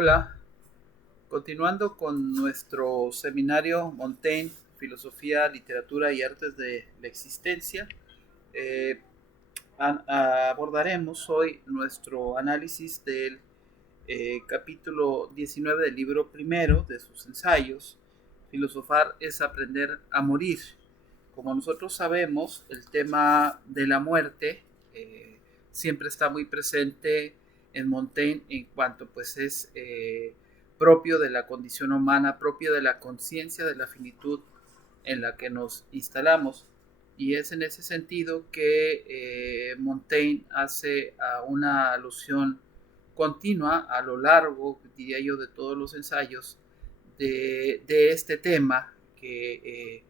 Hola, continuando con nuestro seminario Montaigne, Filosofía, Literatura y Artes de la Existencia, eh, abordaremos hoy nuestro análisis del capítulo 19 del libro primero de sus ensayos, Filosofar es aprender a morir. Como nosotros sabemos, el tema de la muerte siempre está muy presente en Montaigne en cuanto pues es propio de la condición humana, propio de la conciencia de la finitud en la que nos instalamos. Y es en ese sentido que Montaigne hace una alusión continua a lo largo, diría yo, de todos los ensayos de este tema que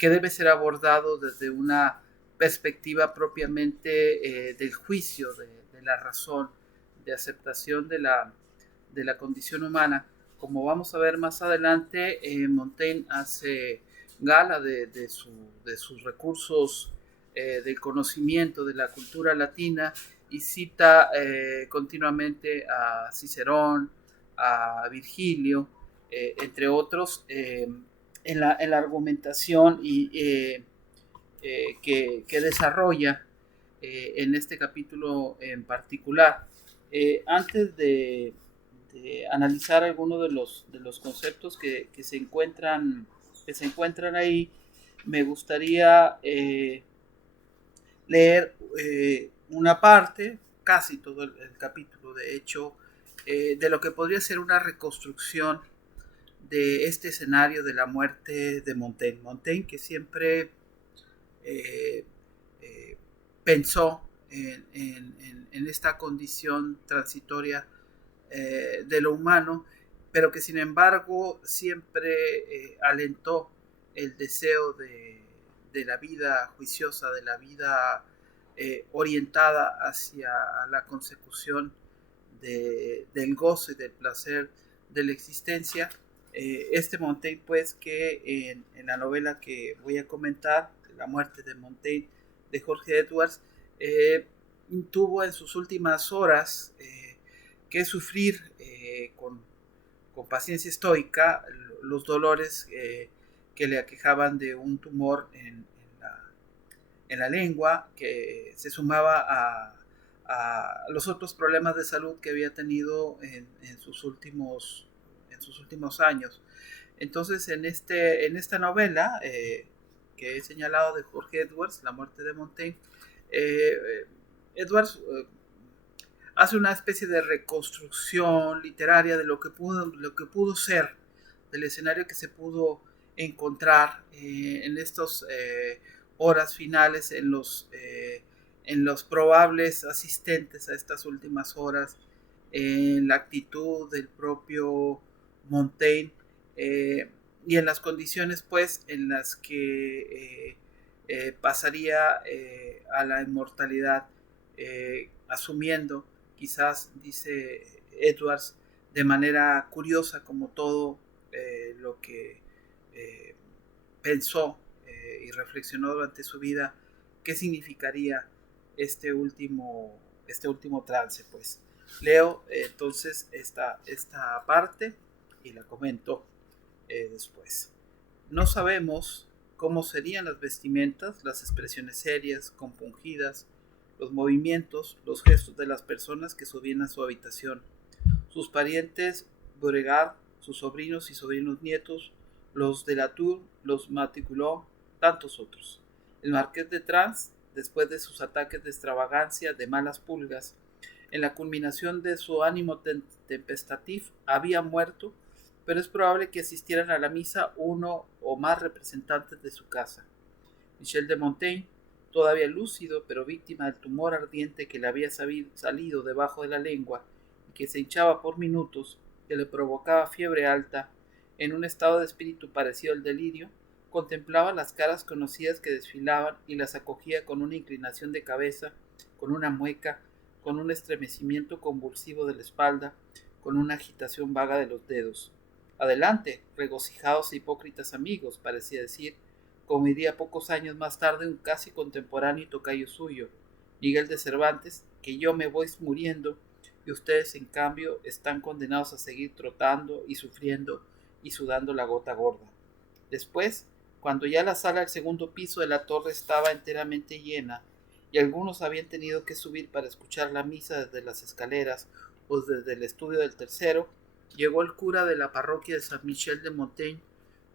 debe ser abordado desde una perspectiva propiamente del juicio, de la razón, de aceptación de la condición humana. Como vamos a ver más adelante, Montaigne hace gala de sus recursos del conocimiento de la cultura latina y cita continuamente a Cicerón, a Virgilio, entre otros, en la argumentación que desarrolla en este capítulo en particular. Antes de analizar algunos de los conceptos que se encuentran ahí, me gustaría leer una parte, casi todo el capítulo, de hecho, de lo que podría ser una reconstrucción de este escenario de la muerte de Montaigne. Montaigne que siempre eh, eh, pensó en esta condición transitoria de lo humano, pero que sin embargo siempre alentó el deseo de la vida juiciosa, de la vida orientada hacia la consecución del goce, del placer de la existencia. Este Montaigne, pues, que en la novela que voy a comentar, La muerte de Montaigne, de Jorge Edwards, tuvo en sus últimas horas que sufrir con paciencia estoica los dolores que le aquejaban de un tumor en la lengua, que se sumaba a los otros problemas de salud que había tenido en sus últimos años. Entonces, en esta novela que he señalado de Jorge Edwards, La muerte de Montaigne, Edwards hace una especie de reconstrucción literaria de lo que pudo ser, del escenario que se pudo encontrar en estas horas finales, en los probables asistentes a estas últimas horas, en la actitud del propio Montaigne y en las condiciones pues en las que pasaría a la inmortalidad, asumiendo, quizás dice Edwards, de manera curiosa, como todo lo que eh, pensó y reflexionó durante su vida, qué significaría este último trance. Pues leo entonces esta parte y la comento después. No sabemos cómo serían las vestimentas, las expresiones serias, compungidas, los movimientos, los gestos de las personas que subían a su habitación. Sus parientes Beauregard, sus sobrinos y sobrinos nietos, los de la Tour, los Matriculó, tantos otros. El marqués de Trans, después de sus ataques de extravagancia, de malas pulgas, en la culminación de su ánimo tempestativo, había muerto, pero es probable que asistieran a la misa uno o más representantes de su casa. Michel de Montaigne, todavía lúcido, pero víctima del tumor ardiente que le había salido debajo de la lengua y que se hinchaba por minutos, que le provocaba fiebre alta, en un estado de espíritu parecido al delirio, contemplaba las caras conocidas que desfilaban y las acogía con una inclinación de cabeza, con una mueca, con un estremecimiento convulsivo de la espalda, con una agitación vaga de los dedos. Adelante, regocijaos e hipócritas amigos, parecía decir, como diría pocos años más tarde un casi contemporáneo y tocayo suyo, Miguel de Cervantes, que yo me voy muriendo, y ustedes en cambio están condenados a seguir trotando y sufriendo y sudando la gota gorda. Después, cuando ya la sala del segundo piso de la torre estaba enteramente llena, y algunos habían tenido que subir para escuchar la misa desde las escaleras o desde el estudio del tercero, llegó el cura de la parroquia de San Michel de Montaigne,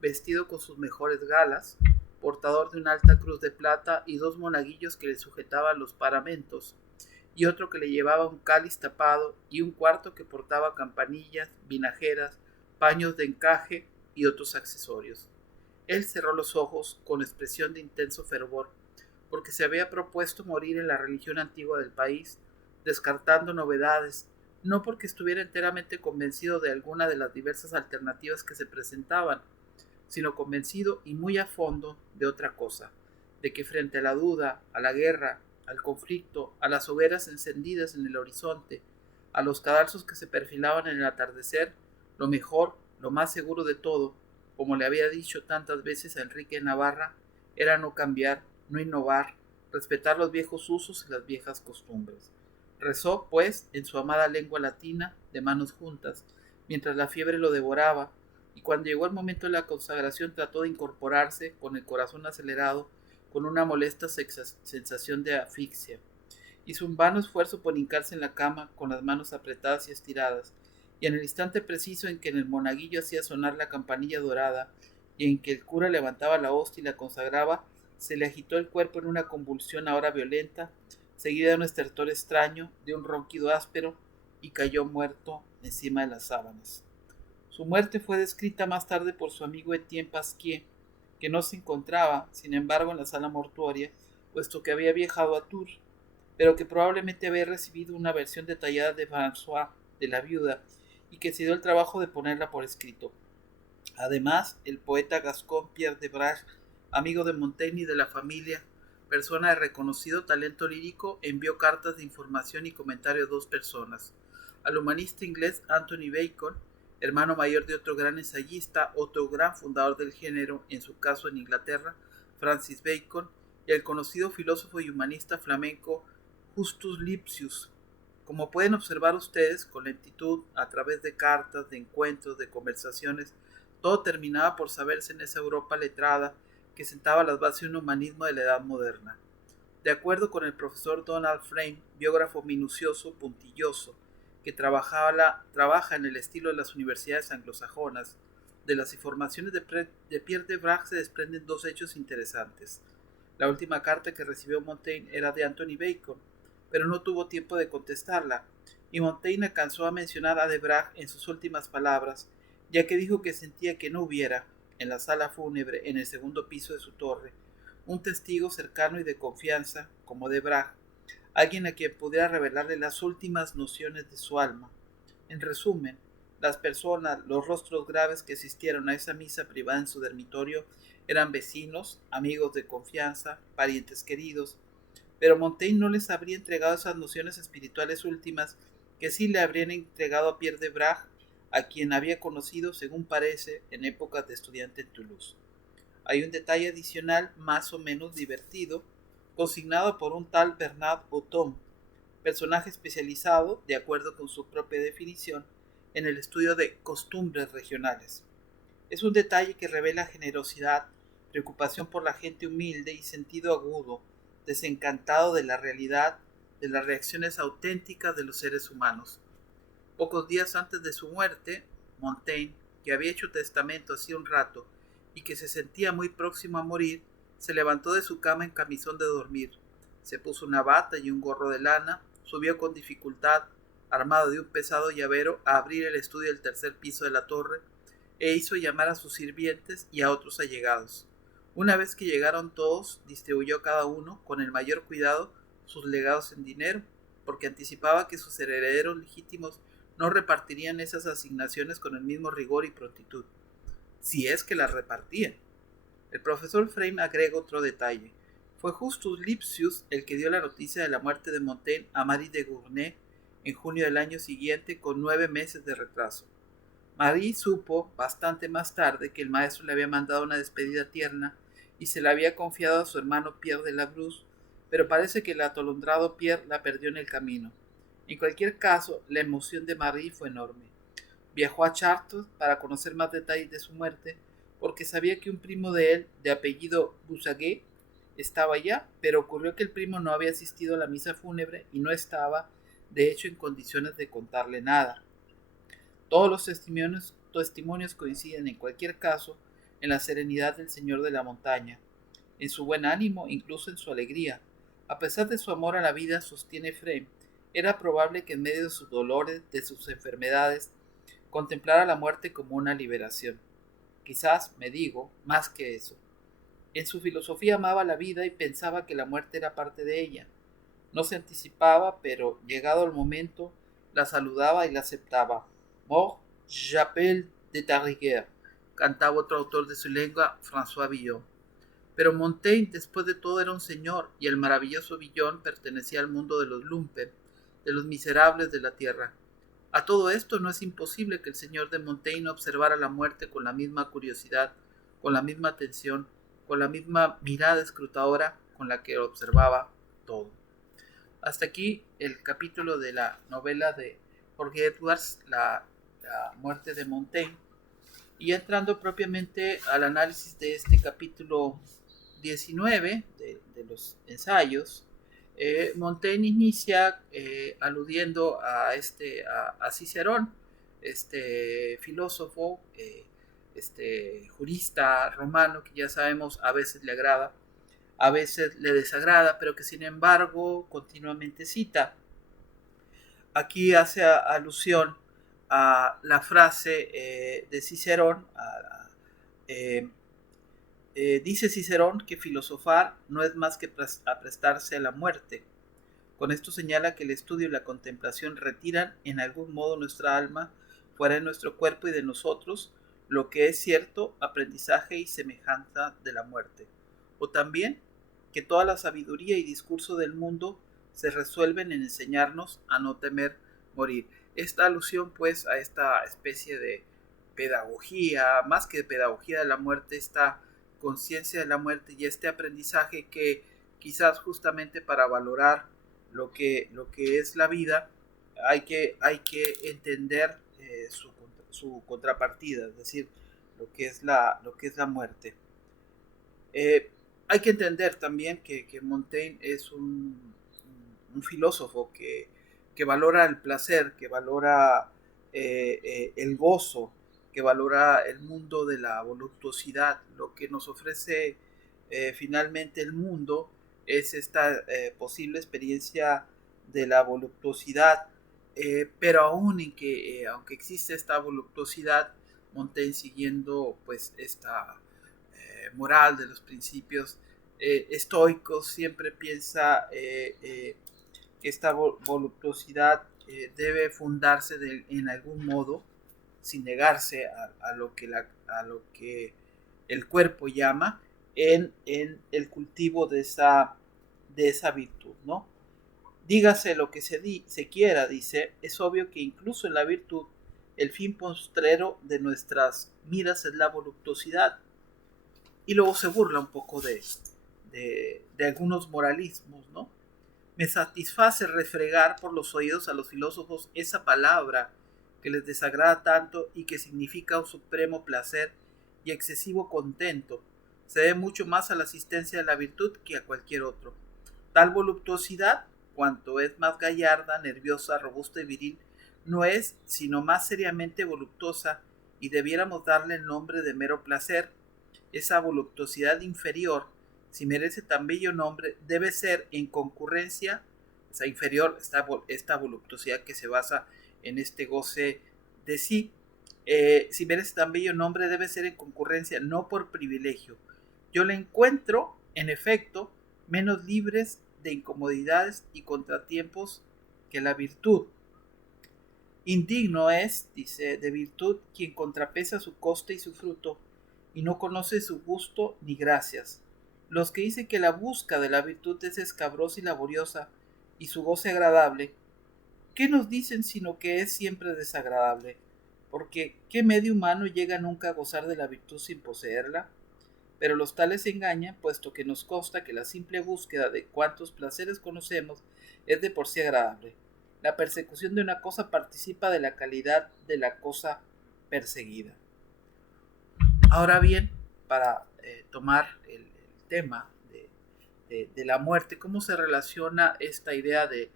vestido con sus mejores galas, portador de una alta cruz de plata y dos monaguillos que le sujetaban los paramentos, y otro que le llevaba un cáliz tapado, y un cuarto que portaba campanillas, vinajeras, paños de encaje y otros accesorios. Él cerró los ojos con expresión de intenso fervor, porque se había propuesto morir en la religión antigua del país, descartando novedades, no porque estuviera enteramente convencido de alguna de las diversas alternativas que se presentaban, sino convencido y muy a fondo de otra cosa, de que frente a la duda, a la guerra, al conflicto, a las hogueras encendidas en el horizonte, a los cadalsos que se perfilaban en el atardecer, lo mejor, lo más seguro de todo, como le había dicho tantas veces a Enrique de Navarra, era no cambiar, no innovar, respetar los viejos usos y las viejas costumbres. Rezó, pues, en su amada lengua latina, de manos juntas, mientras la fiebre lo devoraba, y cuando llegó el momento de la consagración trató de incorporarse, con el corazón acelerado, con una molesta sensación de asfixia. Hizo un vano esfuerzo por hincarse en la cama, con las manos apretadas y estiradas, y en el instante preciso en que el monaguillo hacía sonar la campanilla dorada, y en que el cura levantaba la hostia y la consagraba, se le agitó el cuerpo en una convulsión ahora violenta, seguida de un estertor extraño, de un ronquido áspero, y cayó muerto encima de las sábanas. Su muerte fue descrita más tarde por su amigo Etienne Pasquier, que no se encontraba, sin embargo, en la sala mortuoria, puesto que había viajado a Tours, pero que probablemente había recibido una versión detallada de François, de la viuda, y que se dio el trabajo de ponerla por escrito. Además, el poeta gascón Pierre de Brage, amigo de Montaigne y de la familia, persona de reconocido talento lírico, envió cartas de información y comentario a dos personas: al humanista inglés Anthony Bacon, hermano mayor de otro gran ensayista, otro gran fundador del género, en su caso en Inglaterra, Francis Bacon, y al conocido filósofo y humanista flamenco Justus Lipsius. Como pueden observar ustedes, con lentitud, a través de cartas, de encuentros, de conversaciones, todo terminaba por saberse en esa Europa letrada que sentaba las bases de un humanismo de la edad moderna. De acuerdo con el profesor Donald Frame, biógrafo minucioso, puntilloso, que trabaja en el estilo de las universidades anglosajonas, de las informaciones de Pierre de Brage se desprenden dos hechos interesantes. La última carta que recibió Montaigne era de Anthony Bacon, pero no tuvo tiempo de contestarla, y Montaigne alcanzó a mencionar a de Brage en sus últimas palabras, ya que dijo que sentía que no hubiera, en la sala fúnebre en el segundo piso de su torre, un testigo cercano y de confianza, como de Brage, alguien a quien pudiera revelarle las últimas nociones de su alma. En resumen, las personas, los rostros graves que asistieron a esa misa privada en su dormitorio eran vecinos, amigos de confianza, parientes queridos, pero Montaigne no les habría entregado esas nociones espirituales últimas que sí le habrían entregado a Pierre de Brage, a quien había conocido, según parece, en épocas de estudiante en Toulouse. Hay un detalle adicional más o menos divertido, consignado por un tal Bernard Botton, personaje especializado, de acuerdo con su propia definición, en el estudio de costumbres regionales. Es un detalle que revela generosidad, preocupación por la gente humilde y sentido agudo, desencantado de la realidad, de las reacciones auténticas de los seres humanos. Pocos días antes de su muerte, Montaigne, que había hecho testamento hacía un rato y que se sentía muy próximo a morir, se levantó de su cama en camisón de dormir, se puso una bata y un gorro de lana, subió con dificultad, armado de un pesado llavero, a abrir el estudio del tercer piso de la torre, e hizo llamar a sus sirvientes y a otros allegados. Una vez que llegaron todos, distribuyó cada uno, con el mayor cuidado, sus legados en dinero, porque anticipaba que sus herederos legítimos no repartirían esas asignaciones con el mismo rigor y prontitud, si es que las repartían. El profesor Frame agrega otro detalle. Fue Justus Lipsius el que dio la noticia de la muerte de Montaigne a Marie de Gournay en junio del año siguiente, con 9 meses de retraso. Marie supo bastante más tarde que el maestro le había mandado una despedida tierna y se la había confiado a su hermano Pierre de la Bruce, pero parece que el atolondrado Pierre la perdió en el camino. En cualquier caso, la emoción de Marie fue enorme. Viajó a Chartres para conocer más detalles de su muerte, porque sabía que un primo de él, de apellido Bousaguet, estaba allá, pero ocurrió que el primo no había asistido a la misa fúnebre y no estaba, de hecho, en condiciones de contarle nada. Todos los testimonios coinciden en cualquier caso en la serenidad del Señor de la montaña, en su buen ánimo, incluso en su alegría. A pesar de su amor a la vida, sostiene Frame, era probable que en medio de sus dolores, de sus enfermedades, contemplara la muerte como una liberación. Quizás, me digo, más que eso. En su filosofía amaba la vida y pensaba que la muerte era parte de ella. No se anticipaba, pero llegado el momento, la saludaba y la aceptaba. Mort, j'appelle de ta rigueur, cantaba otro autor de su lengua, François Villon. Pero Montaigne, después de todo, era un señor, y el maravilloso Villon pertenecía al mundo de los lumpen, de los miserables de la tierra. A todo esto no es imposible que el señor de Montaigne observara la muerte con la misma curiosidad, con la misma atención, con la misma mirada escrutadora con la que observaba todo. Hasta aquí el capítulo de la novela de Jorge Edwards, la muerte de Montaigne. Y entrando propiamente al análisis de este capítulo 19 de los ensayos, Montaigne inicia aludiendo a Cicerón, este filósofo, este jurista romano que ya sabemos a veces le agrada, a veces le desagrada, pero que sin embargo continuamente cita. Aquí hace alusión a la frase de Cicerón, dice Cicerón que filosofar no es más que aprestarse a la muerte. Con esto señala que el estudio y la contemplación retiran en algún modo nuestra alma fuera de nuestro cuerpo y de nosotros, lo que es cierto aprendizaje y semejanza de la muerte. O también que toda la sabiduría y discurso del mundo se resuelven en enseñarnos a no temer morir. Esta alusión pues a esta especie de pedagogía, más que de pedagogía de la muerte, esta conciencia de la muerte y este aprendizaje que quizás justamente para valorar lo que es la vida hay que entender su contrapartida, es decir, lo que es la muerte. Hay que entender también que Montaigne es un filósofo que valora el placer, que valora el gozo, que valora el mundo de la voluptuosidad. Lo que nos ofrece finalmente el mundo es esta posible experiencia de la voluptuosidad, pero aún en que, aunque existe esta voluptuosidad, Montaigne siguiendo pues esta moral de los principios estoicos siempre piensa que esta voluptuosidad debe fundarse en algún modo, sin negarse a lo que el cuerpo llama, en el cultivo de esa virtud, ¿no? Dígase lo que se quiera, dice, es obvio que incluso en la virtud el fin postrero de nuestras miras es la voluptuosidad. Y luego se burla un poco de algunos moralismos, ¿no? Me satisface refregar por los oídos a los filósofos esa palabra que les desagrada tanto y que significa un supremo placer y excesivo contento. Se debe mucho más a la asistencia de la virtud que a cualquier otro. Tal voluptuosidad, cuanto es más gallarda, nerviosa, robusta y viril, no es sino más seriamente voluptuosa y debiéramos darle el nombre de mero placer. Esa voluptuosidad inferior, si merece tan bello nombre, debe ser en concurrencia, o sea, inferior, esta voluptuosidad que se basa en este goce de sí, si merece tan bello nombre, debe ser en concurrencia, no por privilegio. Yo le encuentro, en efecto, menos libres de incomodidades y contratiempos que la virtud. Indigno es, dice, de virtud quien contrapesa su coste y su fruto, y no conoce su gusto ni gracias. Los que dicen que la busca de la virtud es escabrosa y laboriosa, y su goce agradable, ¿qué nos dicen sino que es siempre desagradable? Porque ¿qué medio humano llega nunca a gozar de la virtud sin poseerla? Pero los tales se engañan, puesto que nos consta que la simple búsqueda de cuantos placeres conocemos es de por sí agradable. La persecución de una cosa participa de la calidad de la cosa perseguida. Ahora bien, para tomar el tema de la muerte, ¿cómo se relaciona esta idea de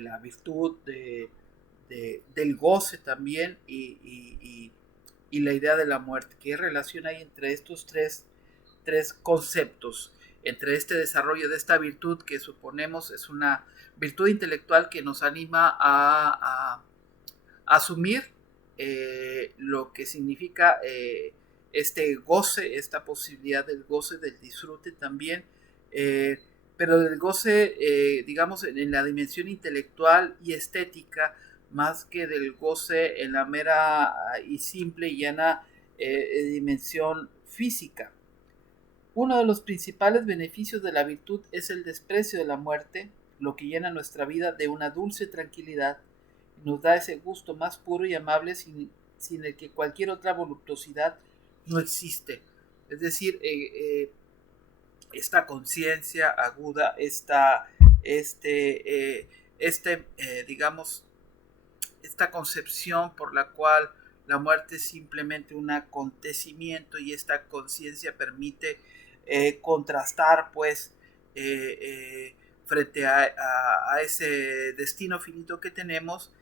la virtud, del goce también y la idea de la muerte? ¿Qué relación hay entre estos tres conceptos? Entre este desarrollo de esta virtud que suponemos es una virtud intelectual que nos anima a asumir lo que significa este goce, esta posibilidad del goce, del disfrute también, pero del goce, digamos, en la dimensión intelectual y estética, más que del goce en la mera y simple y llana dimensión física. Uno de los principales beneficios de la virtud es el desprecio de la muerte, lo que llena nuestra vida de una dulce tranquilidad y nos da ese gusto más puro y amable sin el que cualquier otra voluptuosidad no existe. Es decir, esta conciencia aguda, digamos, esta concepción por la cual la muerte es simplemente un acontecimiento y esta conciencia permite contrastar pues frente a ese destino finito que tenemos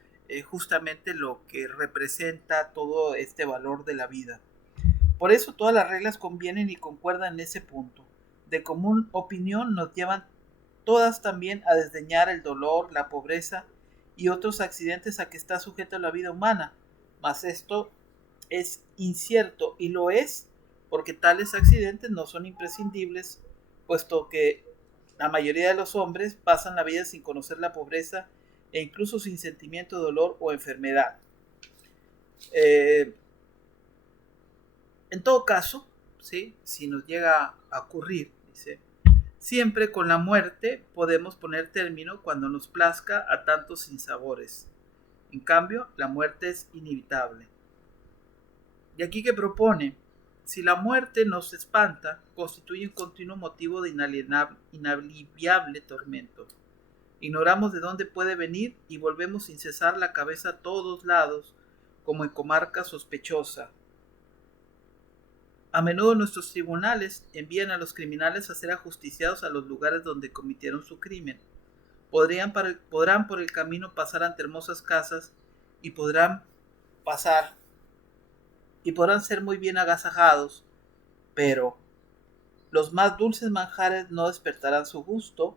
justamente lo que representa todo este valor de la vida. Por eso todas las reglas convienen y concuerdan en ese punto. De común opinión nos llevan todas también a desdeñar el dolor, la pobreza y otros accidentes a que está sujeta la vida humana. Mas esto es incierto y lo es porque tales accidentes no son imprescindibles, puesto que la mayoría de los hombres pasan la vida sin conocer la pobreza e incluso sin sentimiento de dolor o enfermedad. En todo caso, ¿sí? Si nos llega a ocurrir, dice, siempre con la muerte podemos poner término cuando nos plazca a tantos sinsabores. En cambio, la muerte es inevitable. Y aquí que propone, si la muerte nos espanta, constituye un continuo motivo de inaliviable tormento. Ignoramos de dónde puede venir y volvemos sin cesar la cabeza a todos lados, como en comarca sospechosa. A menudo nuestros tribunales envían a los criminales a ser ajusticiados a los lugares donde cometieron su crimen. Podrán por el camino pasar ante hermosas casas y podrán ser muy bien agasajados, pero los más dulces manjares no despertarán su gusto,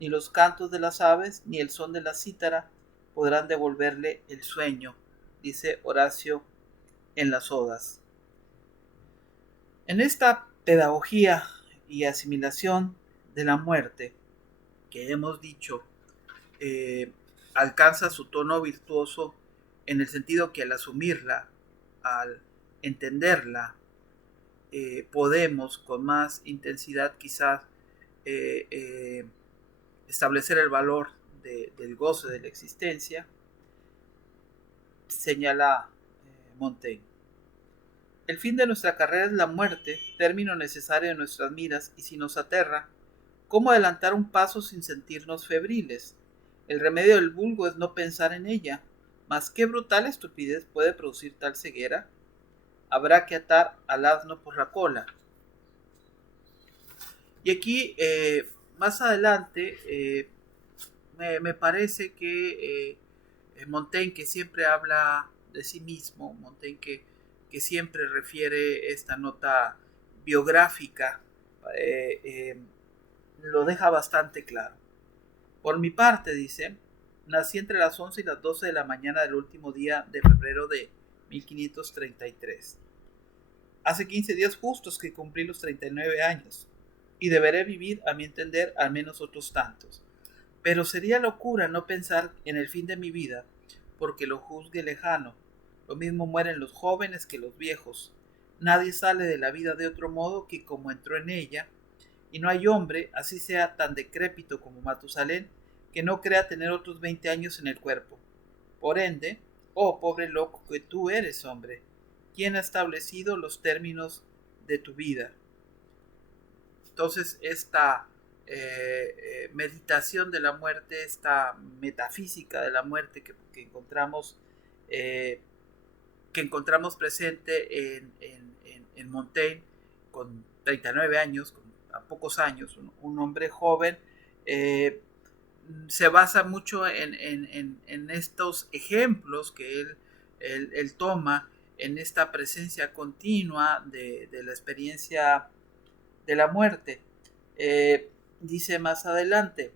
ni los cantos de las aves, ni el son de la cítara podrán devolverle el sueño, dice Horacio en las Odas. En esta pedagogía y asimilación de la muerte que hemos dicho, alcanza su tono virtuoso en el sentido que al asumirla, al entenderla, podemos con más intensidad quizás establecer el valor del goce de la existencia, señala Montaigne. El fin de nuestra carrera es la muerte, término necesario de nuestras miras, y si nos aterra, ¿cómo adelantar un paso sin sentirnos febriles? El remedio del vulgo es no pensar en ella, mas qué brutal estupidez puede producir tal ceguera. Habrá que atar al asno por la cola. Y aquí, más adelante, me parece que Montaigne, que siempre habla de sí mismo, Montaigne que siempre refiere esta nota biográfica, lo deja bastante claro. Por mi parte, dice, nací entre las 11 y las 12 de la mañana del último día de febrero de 1533. Hace 15 días justos que cumplí los 39 años, y deberé vivir, a mi entender, al menos otros tantos. Pero sería locura no pensar en el fin de mi vida, porque lo juzgue lejano. Lo mismo mueren los jóvenes que los viejos. Nadie sale de la vida de otro modo que como entró en ella, y no hay hombre, así sea tan decrépito como Matusalén, que no crea tener otros 20 años en el cuerpo. Por ende, oh pobre loco que tú eres, hombre, ¿quién ha establecido los términos de tu vida? Entonces, esta meditación de la muerte, esta metafísica de la muerte que encontramos presente en Montaigne, con 39 años, con a pocos años, un hombre joven. Se basa mucho en estos ejemplos que él toma, en esta presencia continua de la experiencia de la muerte. Dice más adelante: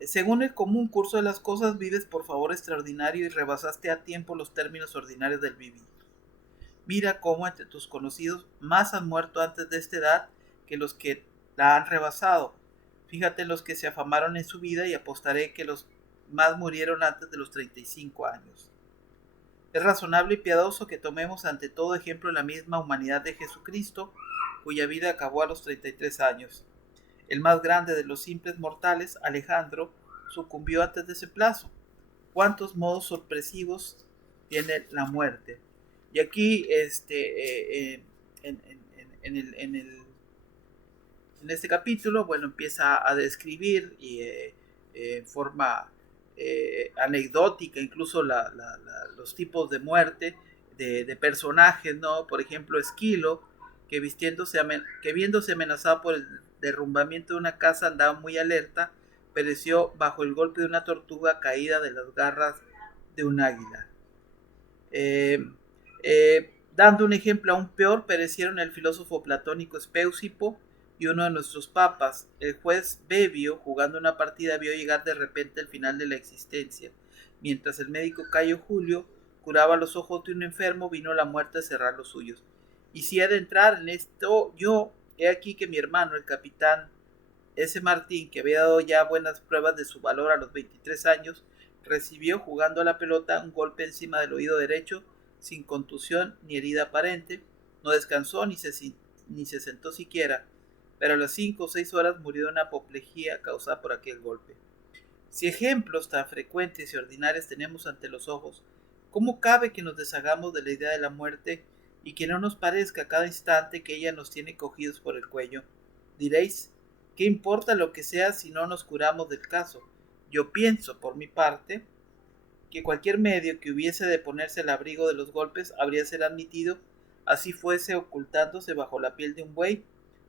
según el común curso de las cosas, vives por favor extraordinario y rebasaste a tiempo los términos ordinarios del vivir. Mira cómo entre tus conocidos más han muerto antes de esta edad que los que la han rebasado. Fíjate en los que se afamaron en su vida y apostaré que los más murieron antes de los 35 años. Es razonable y piadoso que tomemos ante todo ejemplo la misma humanidad de Jesucristo, cuya vida acabó a los 33 años. El más grande de los simples mortales, Alejandro, sucumbió antes de ese plazo. ¿Cuántos modos sorpresivos tiene la muerte? Y aquí, en este capítulo, bueno, empieza a describir y en forma anecdótica incluso los tipos de muerte de personajes, ¿no? Por ejemplo, Esquilo, que viéndose amenazado por el derrumbamiento de una casa, andaba muy alerta, pereció bajo el golpe de una tortuga caída de las garras de un águila. Dando un ejemplo aún peor, perecieron el filósofo platónico Espeusipo y uno de nuestros papas. El juez Bebio, jugando una partida, vio llegar de repente el final de la existencia. Mientras el médico Cayo Julio curaba los ojos de un enfermo, vino la muerte a cerrar los suyos. Y si he de entrar en esto, he aquí que mi hermano, el capitán S. Martín, que había dado ya buenas pruebas de su valor a los 23 años, recibió, jugando a la pelota, un golpe encima del oído derecho, sin contusión ni herida aparente. No descansó ni se sentó siquiera, pero a las 5 o 6 horas murió de una apoplejía causada por aquel golpe. Si ejemplos tan frecuentes y ordinarios tenemos ante los ojos, ¿cómo cabe que nos deshagamos de la idea de la muerte y que no nos parezca a cada instante que ella nos tiene cogidos por el cuello? Diréis, ¿qué importa lo que sea si no nos curamos del caso? Yo pienso, por mi parte, que cualquier medio que hubiese de ponerse al abrigo de los golpes habría de ser admitido, así fuese ocultándose bajo la piel de un buey.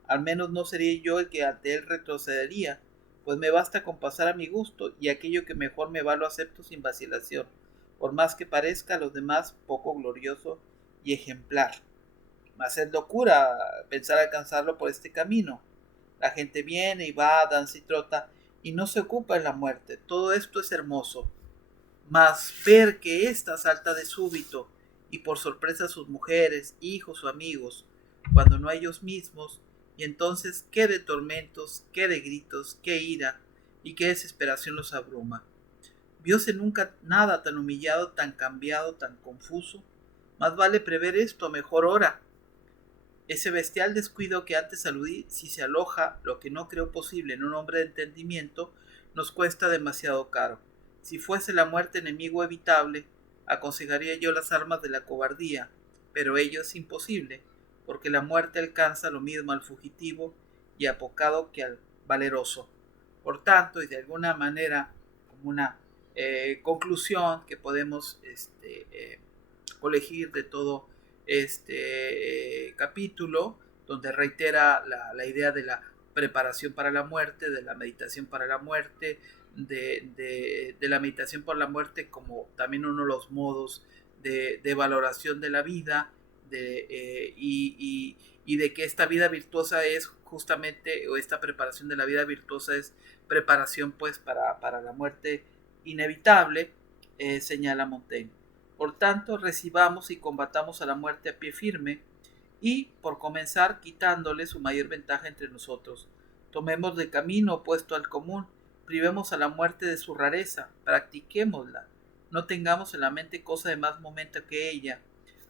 Al menos no sería yo el que ante él retrocedería, pues me basta con pasar a mi gusto, y aquello que mejor me va lo acepto sin vacilación, por más que parezca a los demás poco glorioso y ejemplar. Mas es locura pensar alcanzarlo por este camino. La gente viene y va, danza y trota, y no se ocupa en la muerte. Todo esto es hermoso. Mas ver que ésta salta de súbito, y por sorpresa a sus mujeres, hijos o amigos, cuando no a ellos mismos, y entonces qué de tormentos, qué de gritos, qué ira, y qué desesperación los abruma. Vióse nunca nada tan humillado, tan cambiado, tan confuso. Más vale prever esto a mejor hora. Ese bestial descuido que antes aludí, si se aloja, lo que no creo posible en un hombre de entendimiento, nos cuesta demasiado caro. Si fuese la muerte enemigo evitable, aconsejaría yo las armas de la cobardía, pero ello es imposible, porque la muerte alcanza lo mismo al fugitivo y apocado que al valeroso. Por tanto, y de alguna manera, como una conclusión que podemos colegir de todo este capítulo, donde reitera la idea de la preparación para la muerte, de la meditación para la muerte, de la meditación por la muerte como también uno de los modos de valoración de la vida, y de que esta vida virtuosa es justamente, o esta preparación de la vida virtuosa es preparación pues para la muerte inevitable, señala Montaigne. Por tanto, recibamos y combatamos a la muerte a pie firme, y, por comenzar, quitándole su mayor ventaja entre nosotros. Tomemos de camino opuesto al común, privemos a la muerte de su rareza, practiquémosla, no tengamos en la mente cosa de más momento que ella,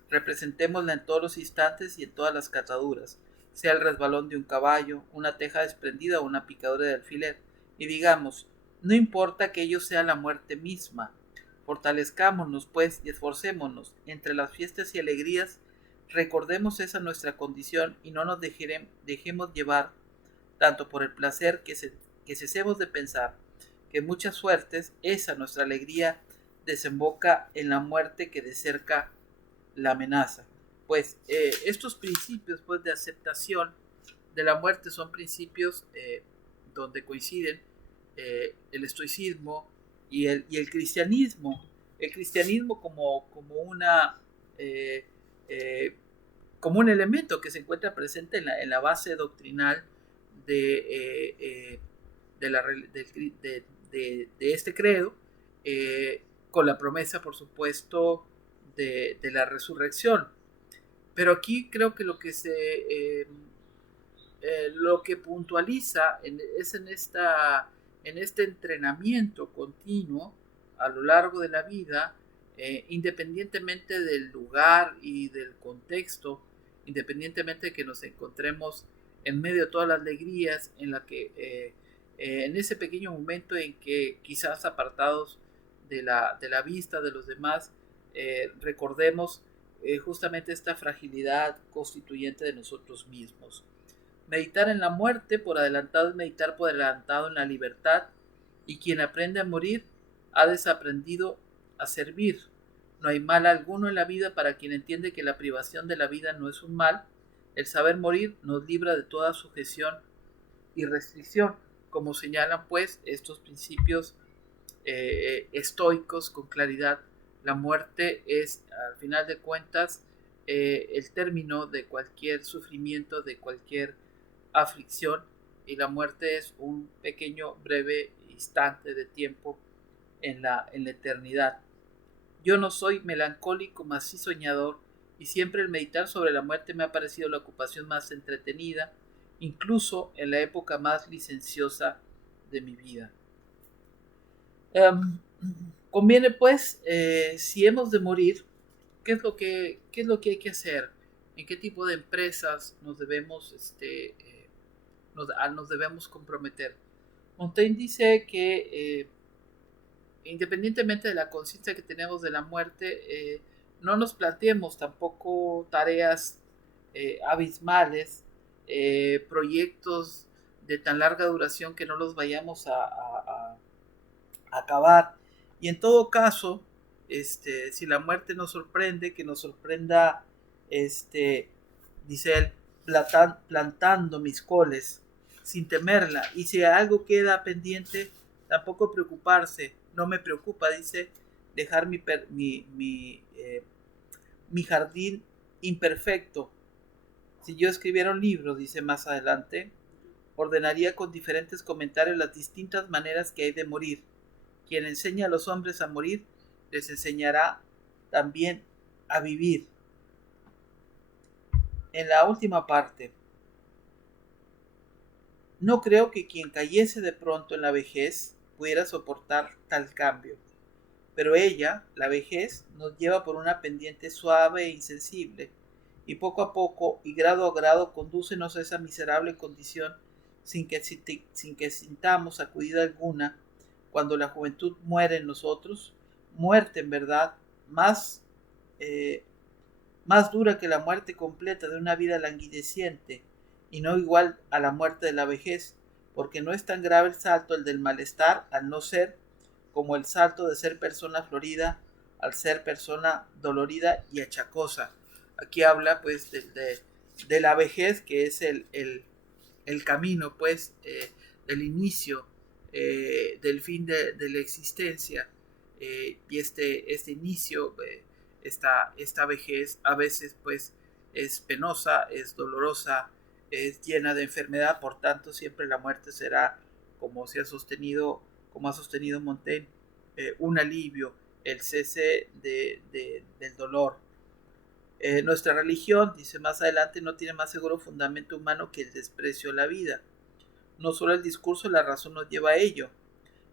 representémosla en todos los instantes y en todas las cataduras, sea el resbalón de un caballo, una teja desprendida o una picadura de alfiler, y digamos, no importa que ello sea la muerte misma. Fortalezcámonos, pues, y esforcémonos. Entre las fiestas y alegrías, recordemos esa nuestra condición y no nos dejemos llevar tanto por el placer que cesemos de pensar que muchas suertes, esa nuestra alegría desemboca en la muerte que de cerca la amenaza. Pues estos principios pues, de aceptación de la muerte son principios donde coinciden el estoicismo y el cristianismo. El cristianismo eh, eh, como un elemento que se encuentra presente en la base doctrinal de, de, la, de este credo, con la promesa, por supuesto, de la resurrección. Pero aquí creo que lo que puntualiza es en este entrenamiento continuo a lo largo de la vida, independientemente del lugar y del contexto, independientemente de que nos encontremos en medio de todas las alegrías, en ese pequeño momento en que quizás apartados de la vista de los demás, recordemos justamente esta fragilidad constituyente de nosotros mismos. Meditar en la muerte por adelantado es meditar por adelantado en la libertad, y quien aprende a morir ha desaprendido a servir. No hay mal alguno en la vida para quien entiende que la privación de la vida no es un mal. El saber morir nos libra de toda sujeción y restricción, como señalan pues estos principios estoicos con claridad. La muerte es, al final de cuentas, el término de cualquier sufrimiento, de cualquier aflicción, y la muerte es un pequeño breve instante de tiempo en la eternidad. Yo no soy melancólico, mas sí soñador, y siempre el meditar sobre la muerte me ha parecido la ocupación más entretenida, incluso en la época más licenciosa de mi vida. Conviene pues, si hemos de morir, ¿qué es lo que hay que hacer? ¿En qué tipo de empresas nos debemos nos debemos comprometer? Montaigne dice que independientemente de la conciencia que tenemos de la muerte, no nos planteemos tampoco tareas abismales, proyectos de tan larga duración que no los vayamos a acabar. Y en todo caso, si la muerte nos sorprende, que nos sorprenda, dice él, plantando mis coles sin temerla, y si algo queda pendiente, tampoco preocuparse. No me preocupa, dice, dejar mi jardín imperfecto. Si yo escribiera un libro, dice más adelante, ordenaría con diferentes comentarios las distintas maneras que hay de morir. Quien enseña a los hombres a morir, les enseñará también a vivir. En la última parte, no creo que quien cayese de pronto en la vejez pudiera soportar tal cambio, pero ella, la vejez, nos lleva por una pendiente suave e insensible, y poco a poco y grado a grado condúcenos a esa miserable condición sin que sintamos sacudida alguna. Cuando la juventud muere en nosotros, muerte en verdad más dura que la muerte completa de una vida languideciente, y no igual a la muerte de la vejez, porque no es tan grave el salto el del malestar al no ser, como el salto de ser persona florida al ser persona dolorida y achacosa. Aquí habla pues de la vejez, que es el camino pues del inicio, del fin de la existencia, y este inicio, esta vejez a veces pues es penosa, es dolorosa, es llena de enfermedad. Por tanto siempre la muerte será, como ha sostenido Montaigne, un alivio, el cese del dolor. Nuestra religión, dice más adelante, no tiene más seguro fundamento humano que el desprecio a la vida. No solo el discurso de la razón nos lleva a ello,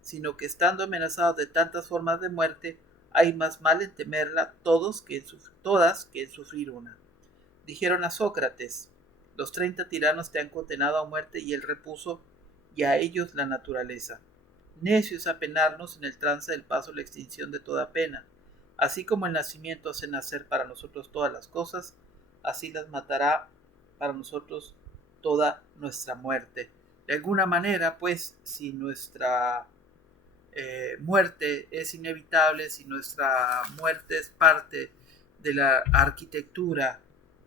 sino que estando amenazados de tantas formas de muerte, hay más mal en temerla todas que en sufrir una. Dijeron a Sócrates: los 30 tiranos te han condenado a muerte, y él repuso: y a ellos la naturaleza. Necio es apenarnos en el trance del paso la extinción de toda pena. Así como el nacimiento hace nacer para nosotros todas las cosas, así las matará para nosotros toda nuestra muerte. de alguna manera, pues, si nuestra muerte es inevitable, si nuestra muerte es parte de la arquitectura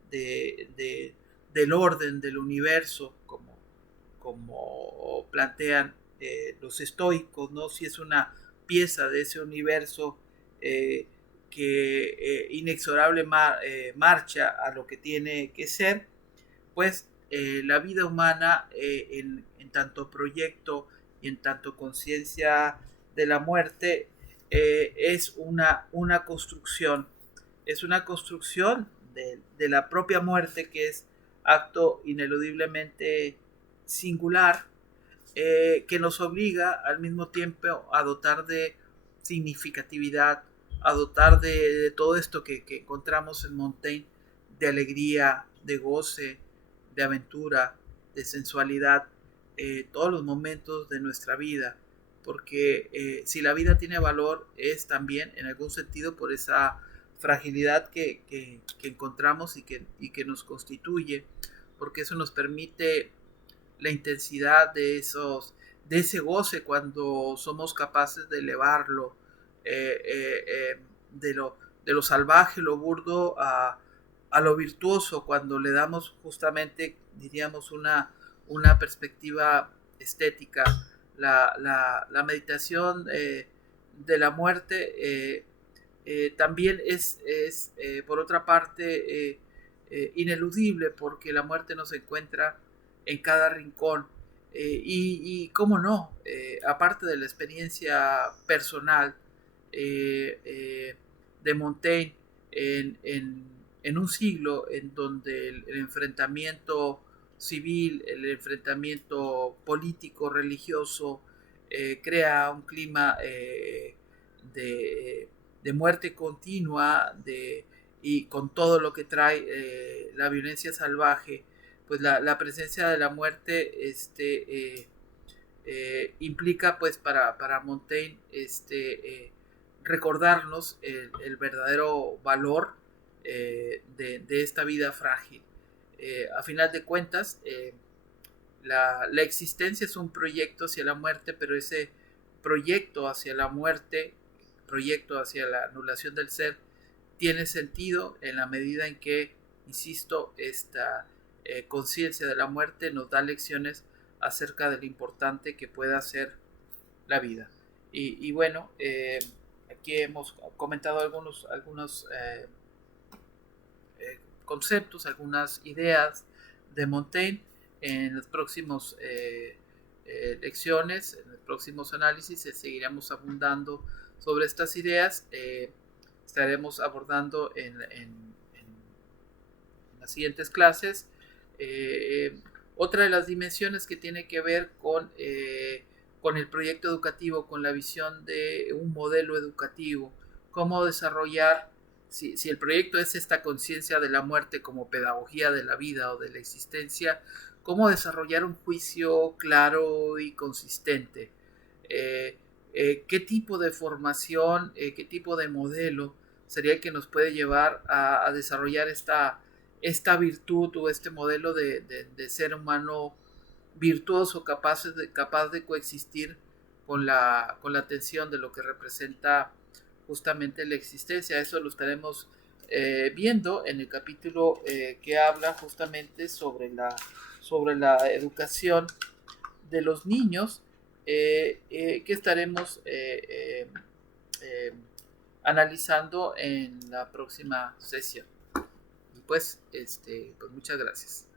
del orden del universo, como plantean los estoicos, ¿no? Si es una pieza de ese universo que inexorable marcha a lo que tiene que ser, pues la vida humana en tanto proyecto y en tanto conciencia de la muerte es una construcción de la propia muerte, que es acto ineludiblemente singular, que nos obliga al mismo tiempo a dotar de significatividad, a dotar de todo esto que encontramos en Montaigne, de alegría, de goce, de aventura, de sensualidad, todos los momentos de nuestra vida, porque si la vida tiene valor es también en algún sentido por esa fragilidad que encontramos y que nos constituye, porque eso nos permite la intensidad de ese goce cuando somos capaces de elevarlo, eh, eh, eh, de, lo, de lo salvaje, lo burdo, a lo virtuoso, cuando le damos justamente, diríamos, una perspectiva estética. La meditación de la muerte también es por otra parte, ineludible, porque la muerte nos encuentra en cada rincón. Y cómo no, aparte de la experiencia personal de Montaigne en un siglo en donde el enfrentamiento civil, el enfrentamiento político, religioso, crea un clima de muerte continua, y con todo lo que trae la violencia salvaje, pues la presencia de la muerte implica, pues, para Montaigne recordarnos el verdadero valor de esta vida frágil. A final de cuentas, la existencia es un proyecto hacia la muerte, pero ese proyecto hacia la muerte, proyecto hacia la anulación del ser, tiene sentido en la medida en que, insisto, esta conciencia de la muerte nos da lecciones acerca de lo importante que pueda ser la vida. Y bueno, aquí hemos comentado algunos conceptos, algunas ideas de Montaigne. En las próximas lecciones, en los próximos análisis, seguiremos abundando sobre estas ideas. Estaremos abordando en las siguientes clases otra de las dimensiones que tiene que ver con el proyecto educativo, con la visión de un modelo educativo, cómo desarrollar, si el proyecto es esta conciencia de la muerte como pedagogía de la vida o de la existencia, cómo desarrollar un juicio claro y consistente. ¿Qué tipo de formación, qué tipo de modelo sería el que nos puede llevar a desarrollar esta virtud o este modelo de ser humano virtuoso, capaz de coexistir con la tensión de lo que representa justamente la existencia? Eso lo estaremos viendo en el capítulo que habla justamente sobre la educación de los niños, que estaremos analizando en la próxima sesión. Pues muchas gracias.